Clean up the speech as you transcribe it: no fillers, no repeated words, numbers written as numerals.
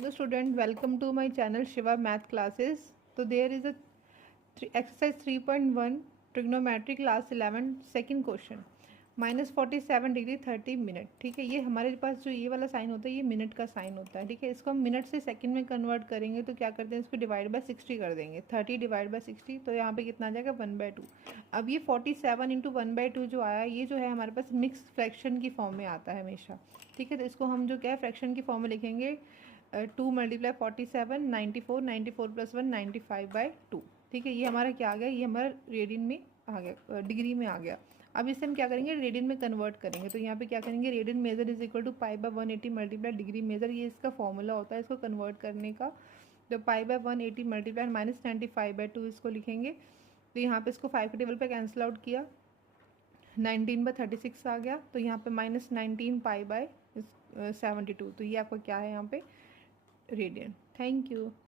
Hello student, welcome to my channel Shiva Math Classes. So there is a exercise 3.1 trigonometry class 11 second question -47 degree 30 minute. ठीक है, ये हमारे पास जो ये वाला साइन होता है ये मिनट का साइन होता है। ठीक है, इसको हम मिनट से सेकंड में कन्वर्ट करेंगे तो क्या करते हैं, इसको डिवाइड बाय 60 कर देंगे। 30 डिवाइड बाय 60 तो यहाँ पे कितना आ जाएगा 1/2। अब ये 47 इंटू 1/2 जो आया ये जो है हमारे पास मिक्स फ्रैक्शन की फॉर्म में आता है हमेशा। ठीक है, तो इसको हम जो क्या है फ्रैक्शन की फॉर्म में लिखेंगे 2 × 47 94 94 + 1 95/2। ठीक है, ये हमारा क्या आ गया, ये हमारा रेडियन में आ गया, डिग्री में आ गया। अब इसे हम क्या करेंगे रेडियन में कन्वर्ट करेंगे। तो यहाँ पे क्या करेंगे radian measure is equal to π/180 × degree measure, ये इसका फॉर्मूला होता है इसको कन्वर्ट करने का। तो π/180 × -95/2 इसको लिखेंगे। तो यहाँ पे इसको 5 के टेबल पे कैंसिल आउट किया, 19/36 आ गया। तो यहाँ पे -19 π/72, तो ये आपका क्या है यहाँ पे रेडियन। Thank you.